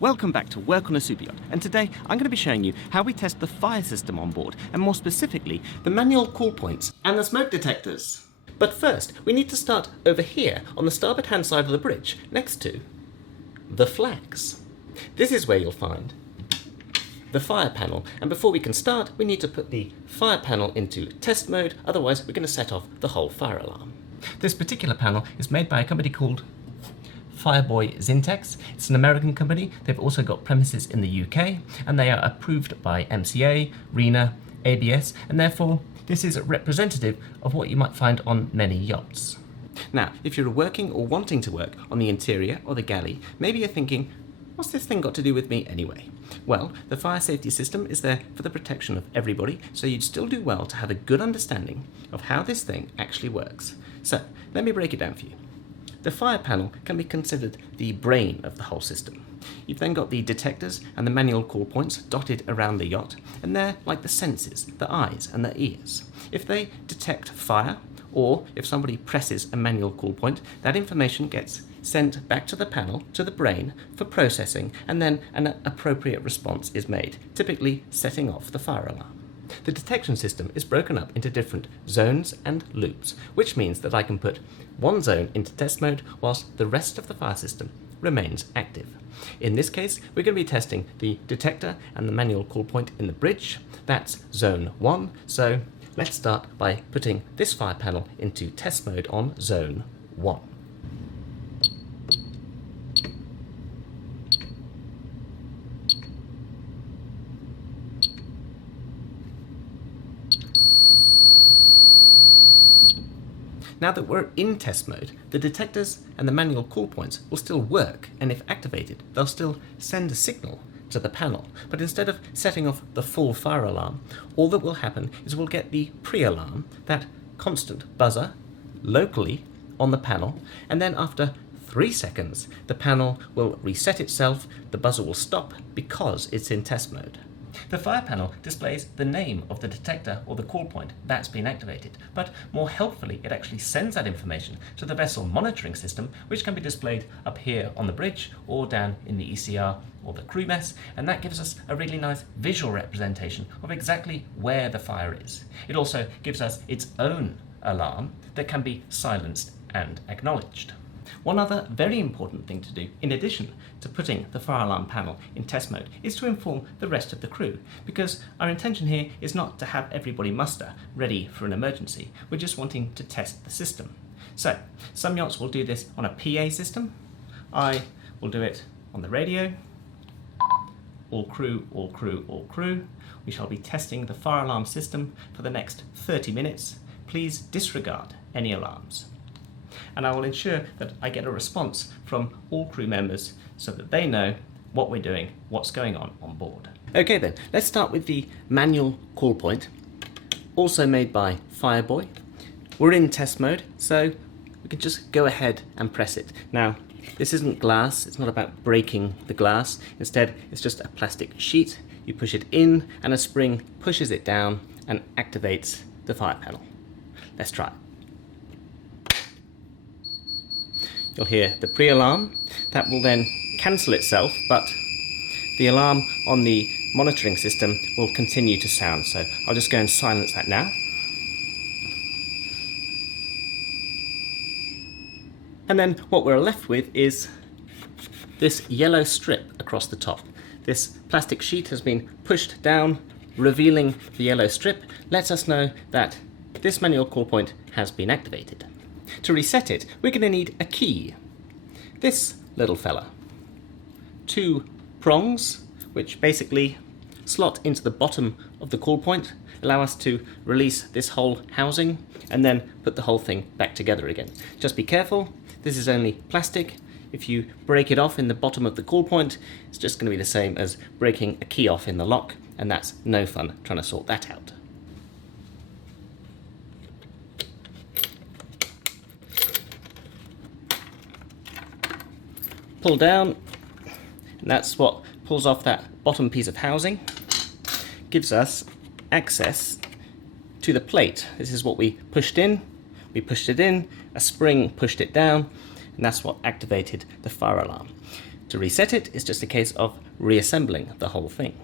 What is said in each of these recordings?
Welcome back to Work on a Superyacht, and today I'm going to be showing you how we test the fire system on board, and more specifically, the manual call points and the smoke detectors. But first, we need to start over here on the starboard hand side of the bridge, next to the flags. This is where you'll find the fire panel, and before we can start, we need to put the fire panel into test mode, otherwise we're going to set off the whole fire alarm. This particular panel is made by a company called Fireboy Zintex. It's an American company. They've also got premises in the UK, and they are approved by MCA, RENA, ABS, and therefore this is representative of what you might find on many yachts. Now, if you're working or wanting to work on the interior or the galley, maybe you're thinking, what's this thing got to do with me anyway? Well, the fire safety system is there for the protection of everybody, so you'd still do well to have a good understanding of how this thing actually works. So, let me break it down for you. The fire panel can be considered the brain of the whole system. You've then got the detectors and the manual call points dotted around the yacht, and they're like the senses, the eyes and the ears. If they detect fire, or if somebody presses a manual call point, that information gets sent back to the panel, to the brain, for processing, and then an appropriate response is made, typically setting off the fire alarm. The detection system is broken up into different zones and loops, which means that I can put one zone into test mode whilst the rest of the fire system remains active. In this case, we're going to be testing the detector and the manual call point in the bridge. That's zone 1, so let's start by putting this fire panel into test mode on zone 1. Now that we're in test mode, the detectors and the manual call points will still work, and if activated, they'll still send a signal to the panel. But instead of setting off the full fire alarm, all that will happen is we'll get the pre-alarm, that constant buzzer, locally on the panel, and then after 3 seconds, the panel will reset itself, the buzzer will stop because it's in test mode. The fire panel displays the name of the detector or the call point that's been activated, but more helpfully it actually sends that information to the vessel monitoring system, which can be displayed up here on the bridge or down in the ECR or the crew mess, and that gives us a really nice visual representation of exactly where the fire is. It also gives us its own alarm that can be silenced and acknowledged. One other very important thing to do, in addition to putting the fire alarm panel in test mode, is to inform the rest of the crew, because our intention here is not to have everybody muster ready for an emergency. We're just wanting to test the system. So, some yachts will do this on a PA system. I will do it on the radio. All crew, all crew, all crew. We shall be testing the fire alarm system for the next 30 minutes. Please disregard any alarms. And I will ensure that I get a response from all crew members so that they know what we're doing, what's going on board. Okay then, let's start with the manual call point, also made by Fireboy. We're in test mode, so we can just go ahead and press it. Now, this isn't glass, it's not about breaking the glass, instead it's just a plastic sheet. You push it in and a spring pushes it down and activates the fire panel. Let's try it. You'll hear the pre-alarm. That will then cancel itself, but the alarm on the monitoring system will continue to sound. So I'll just go and silence that now. And then what we're left with is this yellow strip across the top. This plastic sheet has been pushed down, revealing the yellow strip, lets us know that this manual call point has been activated. To reset it, we're going to need a key. This little fella. 2 prongs, which basically slot into the bottom of the call point, allow us to release this whole housing, and then put the whole thing back together again. Just be careful, this is only plastic. If you break it off in the bottom of the call point, it's just going to be the same as breaking a key off in the lock, and that's no fun trying to sort that out. Pull down, and that's what pulls off that bottom piece of housing, gives us access to the plate. This is what we pushed in, a spring pushed it down, and that's what activated the fire alarm. To reset it, it's just a case of reassembling the whole thing.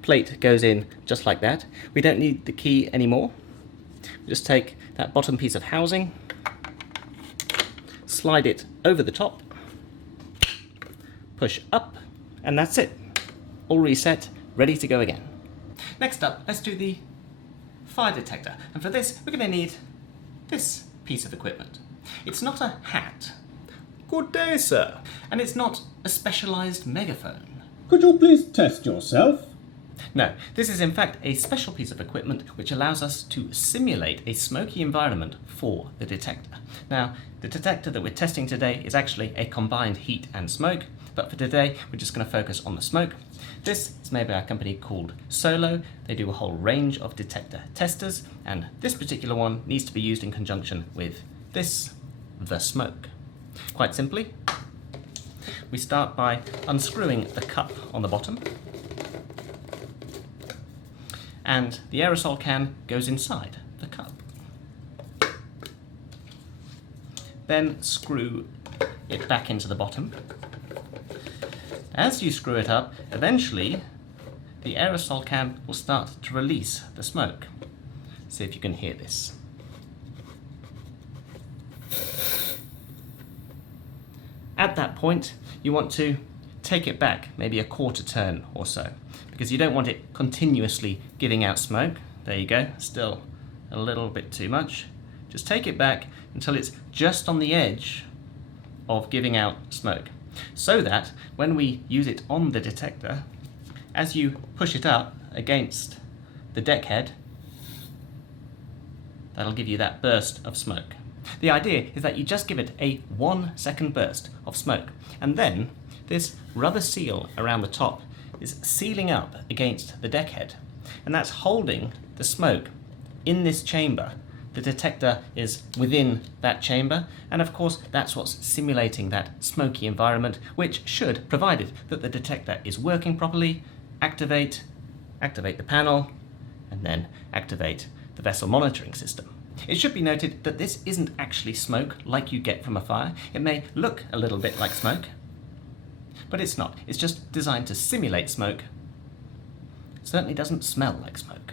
Plate goes in just like that. We don't need the key anymore. We just take that bottom piece of housing, slide it over the top, push up, and that's it. All reset, ready to go again. Next up, let's do the fire detector. And for this, we're going to need this piece of equipment. It's not a hat. Good day, sir. And it's not a specialised megaphone. Could you please test yourself? No, this is in fact a special piece of equipment which allows us to simulate a smoky environment for the detector. Now, the detector that we're testing today is actually a combined heat and smoke, but for today we're just going to focus on the smoke. This is made by a company called Solo. They do a whole range of detector testers, and this particular one needs to be used in conjunction with this, the smoke. Quite simply, we start by unscrewing the cup on the bottom, and the aerosol can goes inside the cup. Then screw it back into the bottom. As you screw it up, eventually the aerosol can will start to release the smoke. See if you can hear this. At that point, you want to take it back maybe a quarter turn or so, because you don't want it continuously giving out smoke. There you go, still a little bit too much. Just take it back until it's just on the edge of giving out smoke, so that when we use it on the detector, as you push it up against the deck head, that'll give you that burst of smoke. The idea is that you just give it a 1 second burst of smoke, and then this rubber seal around the top is sealing up against the deck head, and that's holding the smoke in this chamber. The detector is within that chamber, and of course that's what's simulating that smoky environment, which should, provided that the detector is working properly, activate the panel, and then activate the vessel monitoring system. It should be noted that this isn't actually smoke like you get from a fire. It may look a little bit like smoke, but it's not. It's just designed to simulate smoke. It certainly doesn't smell like smoke.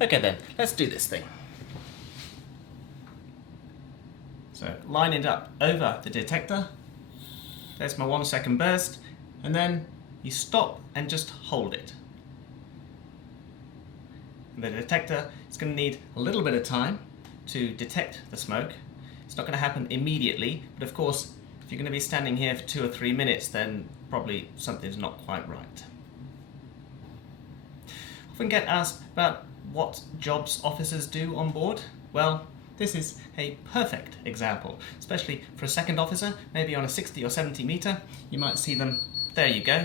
Okay then, let's do this thing. So line it up over the detector. There's my 1 second burst, and then you stop and just hold it. The detector is going to need a little bit of time to detect the smoke. It's not going to happen immediately, but of course, if you're going to be standing here for 2 or 3 minutes, then probably something's not quite right. Often get asked about what jobs officers do on board. Well, this is a perfect example, especially for a second officer, maybe on a 60 or 70 metre. You might see them, there you go.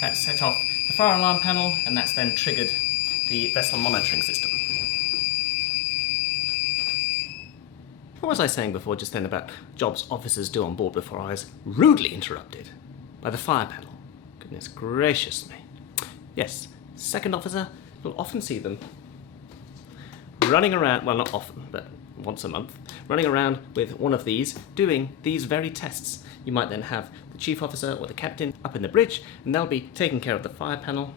That set off the fire alarm panel, and that's then triggered the vessel monitoring system. What was I saying before just then about jobs officers do on board before I was rudely interrupted by the fire panel? Goodness gracious me. Yes, second officer, you'll often see them running around, well not often, but once a month, running around with one of these, doing these very tests. You might then have the chief officer or the captain up in the bridge, and they'll be taking care of the fire panel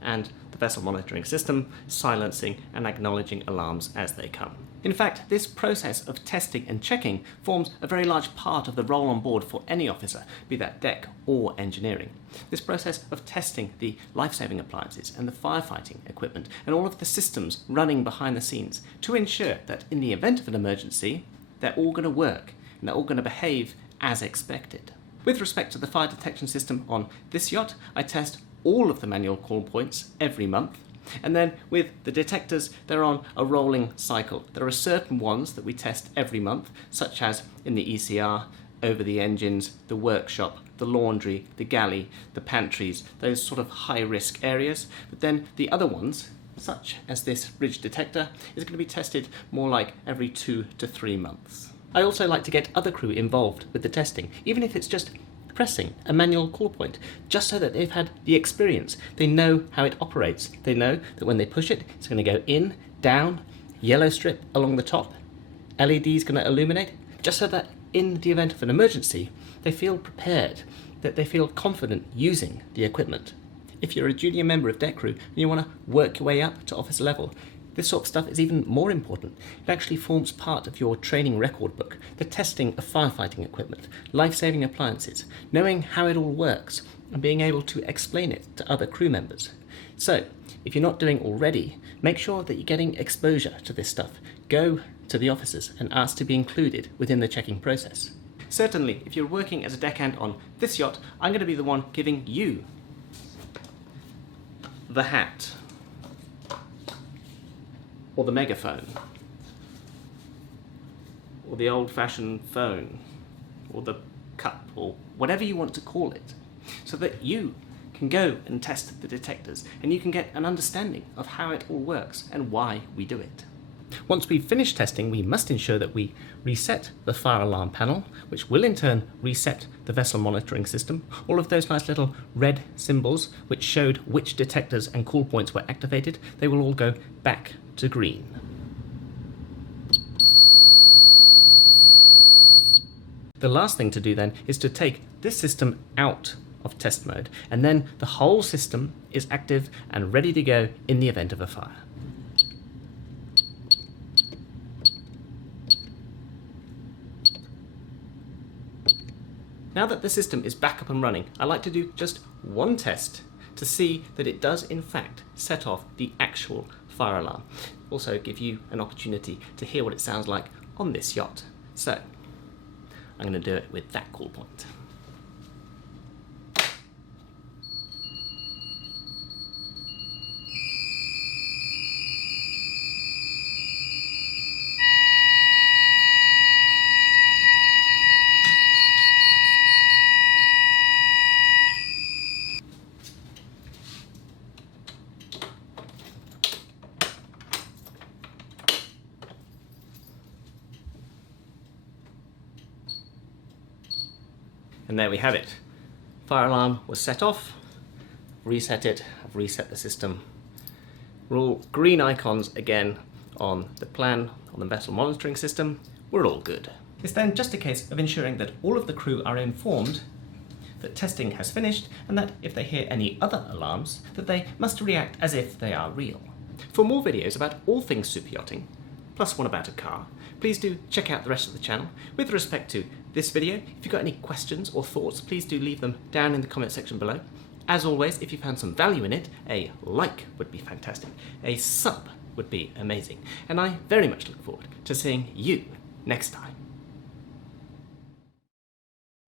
and the vessel monitoring system, silencing and acknowledging alarms as they come. In fact, this process of testing and checking forms a very large part of the role on board for any officer, be that deck or engineering. This process of testing the life-saving appliances and the firefighting equipment and all of the systems running behind the scenes to ensure that in the event of an emergency, they're all going to work and they're all going to behave as expected. With respect to the fire detection system on this yacht, I test all of the manual call points every month. And then with the detectors, they're on a rolling cycle. There are certain ones that we test every month, such as in the ECR, over the engines, the workshop, the laundry, the galley, the pantries, those sort of high-risk areas. But then the other ones, such as this bridge detector, is going to be tested more like every 2 to 3 months. I also like to get other crew involved with the testing, even if it's just pressing a manual call point, just so that they've had the experience. They know how it operates. They know that when they push it, it's going to go in, down, yellow strip along the top, LEDs going to illuminate, just so that in the event of an emergency, they feel prepared, that they feel confident using the equipment. If you're a junior member of deck crew and you want to work your way up to officer level, this sort of stuff is even more important. It actually forms part of your training record book, the testing of firefighting equipment, life-saving appliances, knowing how it all works, and being able to explain it to other crew members. So, if you're not doing already, make sure that you're getting exposure to this stuff. Go to the officers and ask to be included within the checking process. Certainly, if you're working as a deckhand on this yacht, I'm going to be the one giving you the hat, or the megaphone, or the old-fashioned phone, or the cup, or whatever you want to call it, so that you can go and test the detectors and you can get an understanding of how it all works and why we do it. Once we've finished testing, we must ensure that we reset the fire alarm panel, which will in turn reset the vessel monitoring system. All of those nice little red symbols which showed which detectors and call points were activated, they will all go back to green. The last thing to do then is to take this system out of test mode, and then the whole system is active and ready to go in the event of a fire. Now that the system is back up and running, I like to do just one test to see that it does in fact set off the actual fire alarm. Also give you an opportunity to hear what it sounds like on this yacht. So, I'm going to do it with that call point. And there we have it. Fire alarm was set off, reset it, I've reset the system. We're all green icons again on the plan, on the vessel monitoring system. We're all good. It's then just a case of ensuring that all of the crew are informed that testing has finished, and that if they hear any other alarms, that they must react as if they are real. For more videos about all things super yachting, plus one about a car, please do check out the rest of the channel. With respect to this video, if you've got any questions or thoughts, please do leave them down in the comment section below. As always, if you found some value in it, a like would be fantastic, a sub would be amazing, and I very much look forward to seeing you next time.